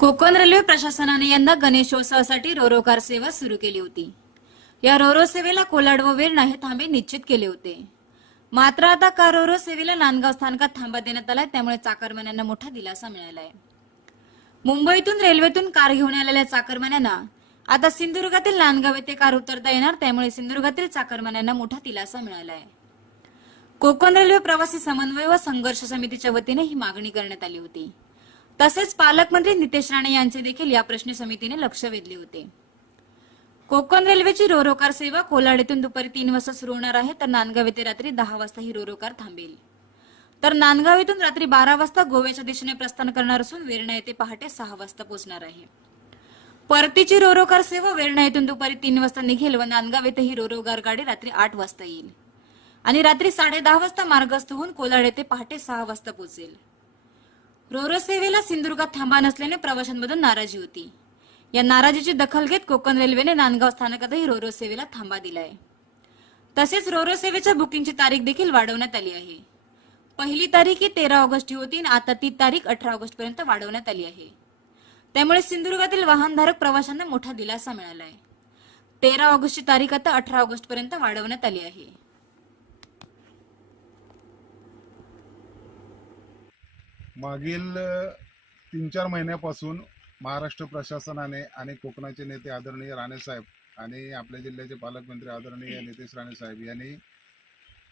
Konkan railway प्रशासनाने यंदा गणेशोत्सवासाठी रोरो कार सेवा सुरू केली होती. या रोरो सेवेला कोलाड व वेरणा हे थांबे निश्चित केले होते. मात्र आता कार रोरो सेवेला नांदगाव स्थानकात थांबा देण्यात आलाय त्यामुळे चाकरमान्यांना मोठा दिलासा मिळाला आहे मुंबईतून रेल्वेतून कार घेऊन आलेल्या चाकरमान्यांना आता सिंधुदुर्गातील नांदगाव येथे कार उतरता येणार त्यामुळे सिंधुदुर्गातील चाकरमान्यांना मोठा दिलासा मिळाला आहे कोकण रेल्वे प्रवासी समन्वय व संघर्ष समितीच्या वतीने ही मागणी करण्यात आली होती. तसेच पालकमंत्री नितेश राणे यांचे देखील या प्रश्न समितीने लक्ष वेधले होते. कोकण रेल्वेची रोरोकार सेवा कोलाड येथून दुपारी तीन वाजता सुरू होणार आहे तर नांदगाव येथे रात्री दहा वाजता ही रोरोकार थांबेल. तर नांदगाव येथून रात्री बारा वाजता गोव्याच्या दिशेने प्रस्थान करणार असून वेरणा येथे पहाटे सहा वाजता पोहोचणार आहे. परतीची रोरोकार सेवा वेरणा येथून दुपारी तीन वाजता निघेल व नांदगाव येथे ही रोरोगार गाडी रात्री आठ वाजता येईल. आणि रात्री साडे दहा वाजता मार्गस्थ होऊन कोलाड येथे पहाटे सहा वाजता पोहोचेल. रोरो सेवेला सिंधुदुर्गात थांबा नसल्याने प्रवाशांमधून नाराजी होती. या नाराजीची दखल घेत कोकण रेल्वेने नांदगाव स्थानकातही रोरो सेवेला थांबा दिलाय. तसेच रोरो सेवेच्या बुकिंगची तारीख देखील वाढवण्यात आली आहे. पहिली तारीख ही तेरा ऑगस्ट ही होती आणि आता ती तारीख अठरा ऑगस्ट पर्यंत वाढवण्यात आली आहे. त्यामुळे सिंधुदुर्गातील वाहनधारक प्रवाशांना मोठा दिलासा मिळाला आहे तेरा ऑगस्टची तारीख आता अठरा ऑगस्ट पर्यंत वाढवण्यात आली आहे. मागील तीन चार महिन्यापासून महाराष्ट्र प्रशासनाने आणि कोकणाचे नेते आदरणीय राणेसाहेब आणि आपल्या जिल्ह्याचे पालकमंत्री आदरणीय नितेश राणेसाहेब यांनी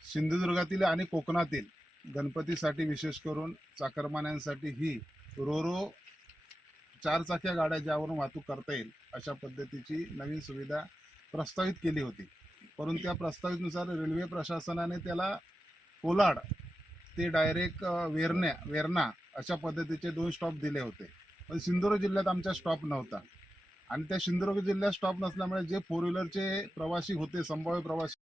सिंधुदुर्गातील आणि कोकणातील गणपतीसाठी विशेष करून चाकरमान्यांसाठी ही रोरो चारचाक्या गाड्या ज्यावरून वाहतूक करता येईल अशा पद्धतीची नवीन सुविधा प्रस्तावित केली होती. परंतु त्या प्रस्तावितनुसार रेल्वे प्रशासनाने त्याला कोलाड ते डायरेक्ट वेरण्या वेरणा अशा पद्धतीचे दोन स्टॉप दिले होते. पण सिंधुदुर्ग जिल्ह्यात आमच्या स्टॉप नव्हता. आणि त्या सिंधुदुर्ग जिल्ह्यात स्टॉप नसल्यामुळे जे फोर व्हीलरचे प्रवासी होते संभाव्य प्रवासी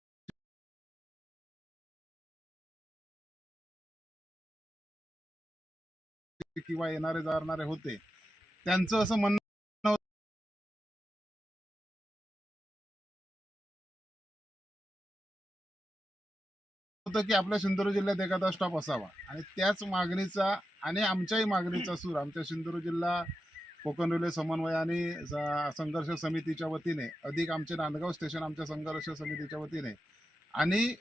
किंवा येणारे जाणारे होते त्यांचं असं म्हणणं होतं की आपल्या सिंधुदुर्ग जिल्ह्यात एखादा स्टॉप असावा. आणि त्याच मागणीचा आणि आमच्याही मागणीचा सूर आमच्या सिंधुदुर्ग जिल्हा कोकण रेल्वे समन्वय आणि संघर्ष समितीच्या वतीने अधिक आमचे नांदगाव स्टेशन आमच्या संघर्ष समितीच्या वतीने आणि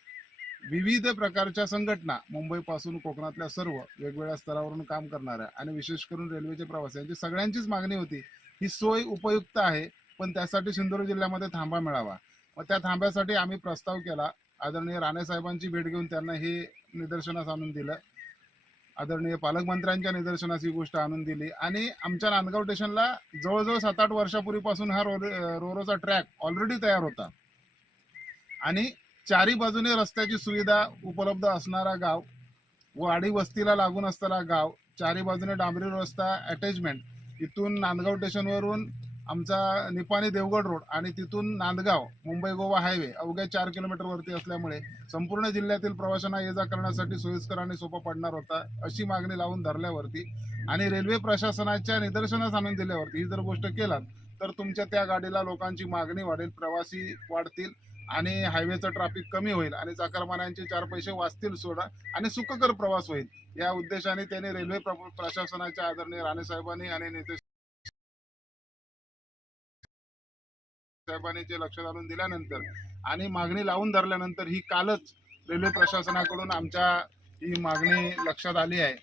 विविध प्रकारच्या संघटना मुंबईपासून कोकणातल्या सर्व वेगवेगळ्या स्तरावरून काम करणाऱ्या आणि विशेष करून रेल्वेचे प्रवासी यांची सगळ्यांचीच मागणी होती. ही सोय उपयुक्त आहे पण त्यासाठी सिंधुदुर्ग जिल्ह्यामध्ये थांबा मिळावा. मग त्या थांब्यासाठी आम्ही प्रस्ताव केला आदरणीय राणे साहेबांची भेट घेऊन त्यांना हे निदर्शनास आणून दिलं. आदरणीय पालकमंत्र्यांच्या निदर्शनास ही गोष्ट आणून दिली. आणि आमच्या नांदगाव स्टेशनला जवळजवळ सात आठ वर्षापूर्वीपासून हा रो रोरोचा ट्रॅक ऑलरेडी तयार होता. आणि चारी बाजूने रस्त्याची सुविधा उपलब्ध असणारा गाव वाडी वस्तीला लागून असणारा गाव चारी बाजूने डांबरी रस्ता अटॅचमेंट इथून नांदगाव स्टेशनवरून आमचा निपाणी देवगड रोड आणि तिथून नांदगाव मुंबई गोवा हायवे अवघ्या चार किलोमीटरवरती असल्यामुळे संपूर्ण जिल्ह्यातील प्रवाशांना ये जा करण्यासाठी सोयीस्कर आणि सोपा पडणार होता अशी मागणी लावून धरल्यावरती आणि रेल्वे प्रशासनाच्या निदर्शनास आणून दिल्यावरती ही जर गोष्ट केलात तर तुमच्या त्या गाडीला लोकांची मागणी वाढेल प्रवासी वाढतील आणि हायवेचं ट्रॅफिक कमी होईल आणि चाकरमान्यांचे चार पैसे वाचतील सोडा आणि सुखकर प्रवास होईल. या उद्देशाने त्यांनी रेल्वे प्रशासनाच्या आदरणीय राणे साहेबांनी आणि नितेश साहेबांनी जे लक्ष घालून दिल्यानंतर आणि मागणी लावून धरल्यानंतर ही कालच रेल्वे प्रशासनाकडून आमच्या ही मागणी लक्षात आली आहे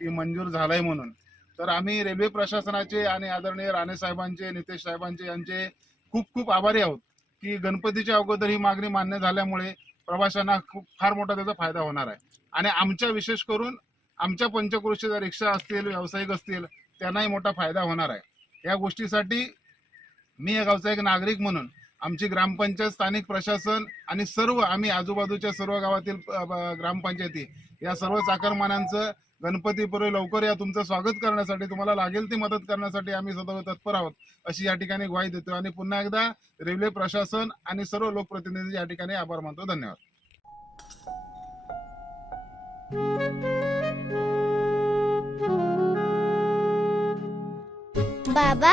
की मंजूर झालंय म्हणून. तर आम्ही रेल्वे प्रशासनाचे आणि आदरणीय राणे साहेबांचे नितेश साहेबांचे यांचे खूप खूप आभारी आहोत की गणपतीच्या अगोदर ही मागणी मान्य झाल्यामुळे प्रवाशांना खूप फार मोठा त्याचा फायदा होणार आहे. आणि आमच्या विशेष करून आमच्या पंचक्रोशीच्या रिक्षा असतील व्यावसायिक असतील त्यांनाही मोठा फायदा होणार आहे. या गोष्टीसाठी मी या गावचा एक नागरिक म्हणून आमची ग्रामपंचायत स्थानिक प्रशासन आणि सर्व आम्ही आजूबाजूच्या सर्व गावातील ग्रामपंचायती या सर्व चाकरमान्यांचं गणपतीपुरे लवकर या तुमचं स्वागत करण्यासाठी तुम्हाला लागेल ती मदत करण्यासाठी आम्ही सदैव तत्पर आहोत अशी या ठिकाणी ग्वाही देतो आणि पुन्हा एकदा रेल्वे प्रशासन आणि सर्व लोकप्रतिनिधी या ठिकाणी आभार मानतो. धन्यवाद. बाबा?